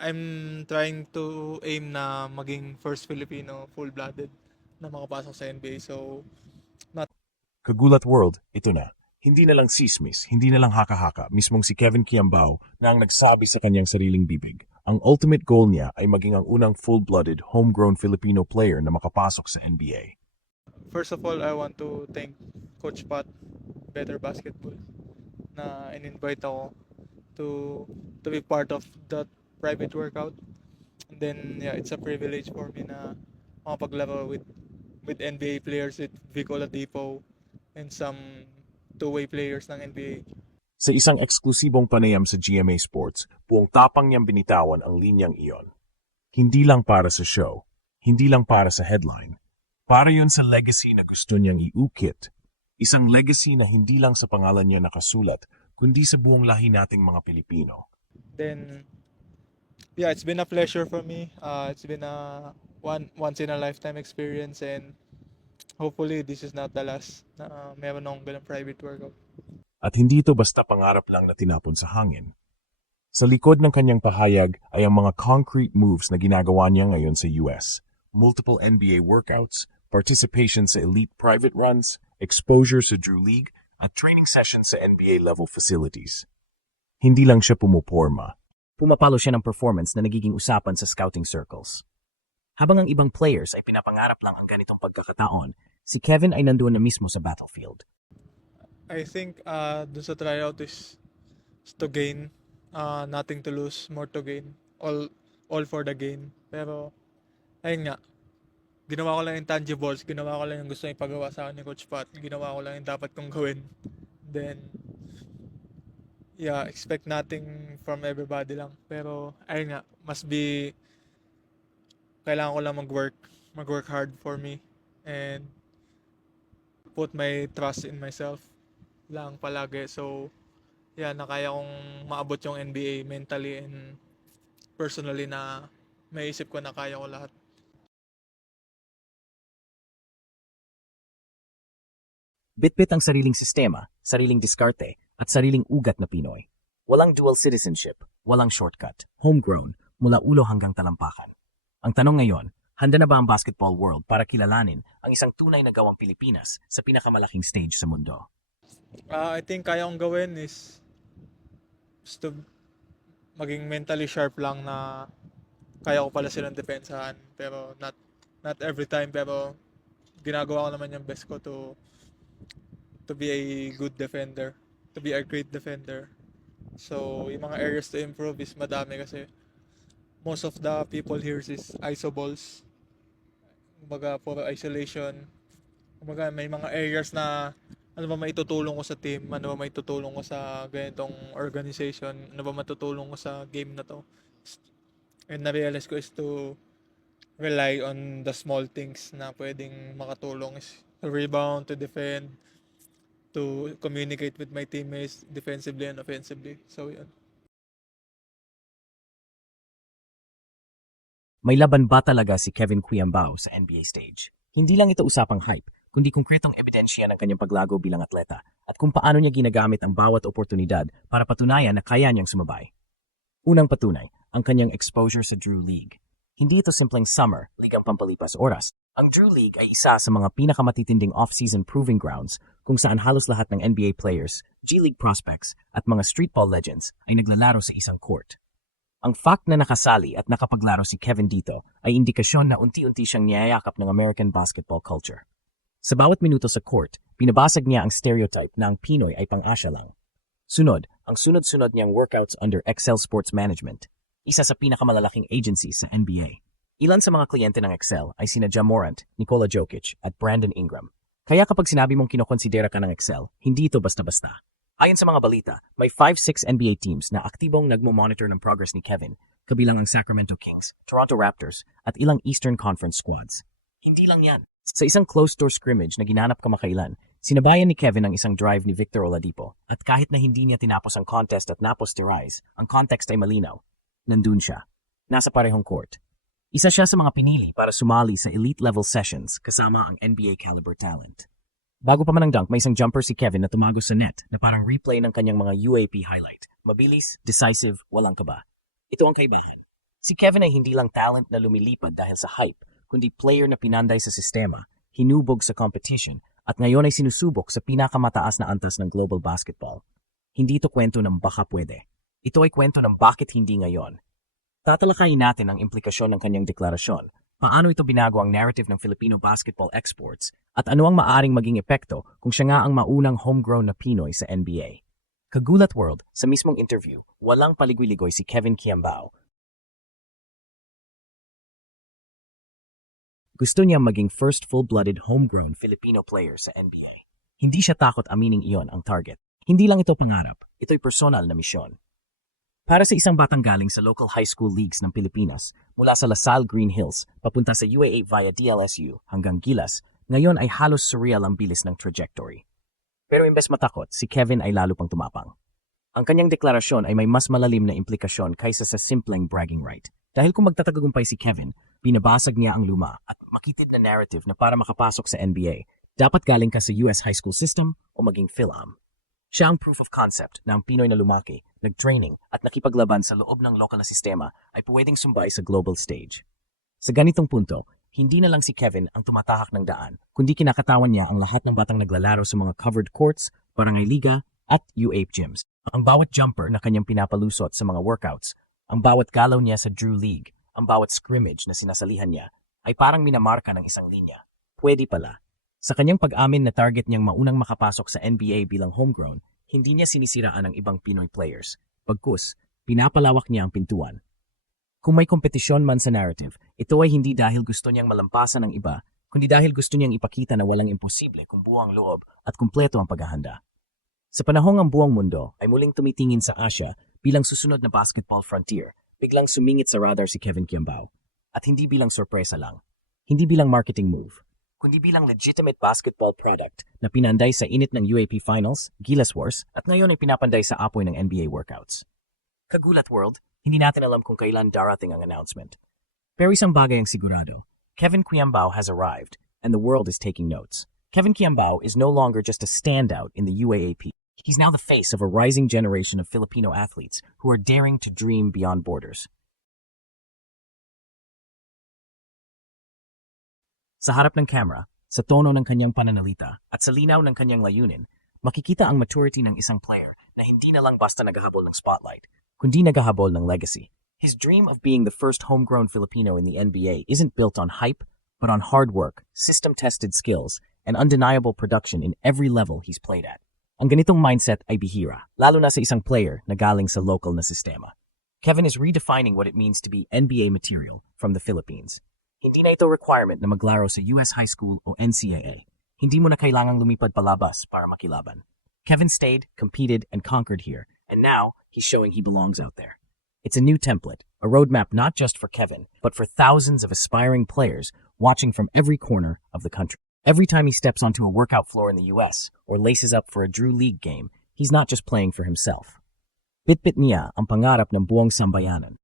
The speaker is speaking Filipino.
I'm trying to aim na maging first Filipino full-blooded na makapasok sa NBA. So, not Kagulat World, ito na. Hindi na lang sismis, hindi na lang haka-haka, mismong si Kevin Kiambao na ang nagsabi sa kanyang sariling bibig. Ang ultimate goal niya ay maging ang unang full-blooded, homegrown Filipino player na makapasok sa NBA. first of all, I want to thank Coach Pat, Better Basketball, na in-invite ako to to be part of that private workout. And then, yeah, it's a privilege for me na makapaglaro with NBA players, with Vic Oladipo, and some two-way players ng NBA. Sa isang eksklusibong panayam sa GMA Sports, buong tapang niyang binitawan ang linyang iyon. Hindi lang para sa show, hindi lang para sa headline, para yun sa legacy na gusto niyang iukit. Isang legacy na hindi lang sa pangalan niya nakasulat, kundi sa buong lahi nating mga Pilipino. Then, yeah, it's been a pleasure for me. It's been a once in a lifetime experience, and hopefully this is not the last na meron akong ganang private workout. At hindi ito basta pangarap lang na tinapon sa hangin. Sa likod ng kanyang pahayag ay ang mga concrete moves na ginagawa niya ngayon sa US. Multiple NBA workouts, participation sa elite private runs, exposure sa Drew League, at training sessions sa NBA-level facilities. Hindi lang siya pumuporma. Pumapalo siya ng performance na nagiging usapan sa scouting circles. Habang ang ibang players ay pinapangarap lang ang ganitong pagkakataon, si Kevin ay nandoon na mismo sa battlefield. I think dun sa tryout is to gain, nothing to lose, more to gain, all for the gain. Pero ayun nga, ginawa ko lang yung tangibles, ginawa ko lang yung gusto ipagawa sa akin ni Coach Pat, ginawa ko lang yung dapat kong gawin. Then, yeah, expect nothing from everybody lang. Pero ayun nga, kailangan ko lang mag-work hard for me, and put my trust in myself lang palagi. So, yeah, na kaya kong maabot yung NBA mentally and personally, na may isip ko na kaya ko lahat. Bitbit ang sariling sistema, sariling diskarte, at sariling ugat na Pinoy. Walang dual citizenship, walang shortcut, homegrown, mula ulo hanggang talampakan. Ang tanong ngayon, handa na ba ang basketball world para kilalanin ang isang tunay na gawang Pilipinas sa pinakamalaking stage sa mundo? I think kaya kong gawin is to maging mentally sharp lang, na kaya ko pala silang depensahan. Pero not every time, pero ginagawa ko naman yung best ko to be a good defender, to be a great defender. So, yung mga areas to improve is madami, kasi most of the people here is iso balls. Kumbaga, puro isolation. Kumbaga, may mga areas na ano ba maitutulong ko sa team, ano ba maitutulong ko sa ganitong organization, ano ba matutulong ko sa game na to. And na-realize ko is to rely on the small things na pwedeng makatulong, is to rebound, to defend, to communicate with my teammates defensively and offensively. So, yun. May laban ba talaga si Kevin Quiambao sa NBA stage? Hindi lang ito usapang hype, kundi konkretong ebidensya ng kanyang paglago bilang atleta at kung paano niya ginagamit ang bawat oportunidad para patunayan na kaya niyang sumabay. Unang patunay, ang kanyang exposure sa Drew League. Hindi ito simpleng summer, ligang pampalipas oras. Ang Drew League ay isa sa mga pinakamatitinding off-season proving grounds kung saan halos lahat ng NBA players, G-League prospects at mga streetball legends ay naglalaro sa isang court. Ang fact na nakasali at nakapaglaro si Kevin dito ay indikasyon na unti-unti siyang niyayakap ng American basketball culture. Sa bawat minuto sa court, pinabasag niya ang stereotype na ang Pinoy ay pang-Asya lang. Sunod, ang sunod-sunod niyang workouts under Excel Sports Management, isa sa pinakamalalaking agencies sa NBA. Ilan sa mga kliyente ng Excel ay sina Ja Morant, Nikola Jokic at Brandon Ingram. Kaya kapag sinabi mong kinokonsidera ka ng Excel, hindi ito basta-basta. Ayon sa mga balita, may 5-6 NBA teams na aktibong nagmo-monitor ng progress ni Kevin, kabilang ang Sacramento Kings, Toronto Raptors, at ilang Eastern Conference squads. Hindi lang yan. Sa isang closed-door scrimmage na ginanap kamakailan, sinabayan ni Kevin ang isang drive ni Victor Oladipo, at kahit na hindi niya tinapos ang contest at naposterize, ang context ay malinaw. Nandun siya. Nasa parehong court. Isa siya sa mga pinili para sumali sa elite-level sessions kasama ang NBA caliber talent. Bago pa man ang dunk, may isang jumper si Kevin na tumagos sa net na parang replay ng kanyang mga UAP highlight. Mabilis, decisive, walang kaba. Ito ang kaibahan. Si Kevin ay hindi lang talent na lumilipad dahil sa hype, kundi player na pinanday sa sistema, hinubog sa competition, at ngayon ay sinusubok sa pinakamataas na antas ng global basketball. Hindi ito kwento ng baka pwede. Ito ay kwento ng bakit hindi ngayon. Tatalakayin natin ang implikasyon ng kanyang deklarasyon, paano ito binago ang narrative ng Filipino basketball exports, at ano ang maaring maging epekto kung siya nga ang maunang homegrown na Pinoy sa NBA. Kagulat World, sa mismong interview, walang paligoy-ligoy si Kevin Quiambao. Gusto niyang maging first full-blooded homegrown Filipino player sa NBA. Hindi siya takot amining iyon ang target. Hindi lang ito pangarap, ito'y personal na misyon. Para sa isang batang galing sa local high school leagues ng Pilipinas, mula sa Lasal Green Hills, papunta sa UAA via DLSU hanggang Gilas, ngayon ay halos surreal ang bilis ng trajectory. Pero imbes matakot, si Kevin ay lalo pang tumapang. Ang kanyang deklarasyon ay may mas malalim na implikasyon kaysa sa simpleng bragging right. Dahil kung magtatagumpay si Kevin, binabasag niya ang luma at makitid na narrative na para makapasok sa NBA, dapat galing ka sa US high school system o maging PhilAm. Siya ang proof of concept na ang Pinoy na lumaki, nag-training at nakipaglaban sa loob ng lokal na sistema ay pwedeng sumbay sa global stage. Sa ganitong punto, hindi na lang si Kevin ang tumatahak ng daan, kundi kinakatawan niya ang lahat ng batang naglalaro sa mga covered courts, barangay liga at UAP gyms. Ang bawat jumper na kanyang pinapalusot sa mga workouts, ang bawat galaw niya sa Drew League, ang bawat scrimmage na sinasalihan niya, ay parang minamarka ng isang linya. Pwede pala. Sa kanyang pag-amin na target niyang maunang makapasok sa NBA bilang homegrown, hindi niya sinisiraan ang ibang Pinoy players. Bagkus, pinapalawak niya ang pintuan. Kung may kompetisyon man sa narrative, ito ay hindi dahil gusto niyang malampasan ng iba, kundi dahil gusto niyang ipakita na walang imposible kung buo ang loob at kumpleto ang paghahanda. Sa panahong ang buong mundo ay muling tumitingin sa Asia bilang susunod na basketball frontier, biglang sumingit sa radar si Kevin Quiambao. At hindi bilang sorpresa lang, hindi bilang marketing move, kundi bilang legitimate basketball product na pinanday sa init ng UAP Finals, Gilas Wars, at ngayon ay pinapanday sa apoy ng NBA workouts. Kagulat World, hindi natin alam kung kailan darating ang announcement. Pero isang bagay ang sigurado, Kevin Quiambao has arrived, and the world is taking notes. Kevin Quiambao is no longer just a standout in the UAAP. He's now the face of a rising generation of Filipino athletes who are daring to dream beyond borders. Sa harap ng camera, sa tono ng kanyang pananalita, at sa linaw ng kanyang layunin, makikita ang maturity ng isang player na hindi na lang basta naghahabol ng spotlight, kundi naghahabol ng legacy. His dream of being the first homegrown Filipino in the NBA isn't built on hype, but on hard work, system-tested skills, and undeniable production in every level he's played at. Ang ganitong mindset ay bihira, lalo na sa isang player na galing sa local na sistema. Kevin is redefining what it means to be NBA material from the Philippines. Hindi na ito requirement na maglaro sa US high school o NCAA. Hindi mo na kailangang lumipad palabas para makilaban. Kevin stayed, competed, and conquered here, and now he's showing he belongs out there. It's a new template, a roadmap not just for Kevin, but for thousands of aspiring players watching from every corner of the country. Every time he steps onto a workout floor in the US or laces up for a Drew League game, he's not just playing for himself. Bitbit niya ang pangarap ng buong sambayanan.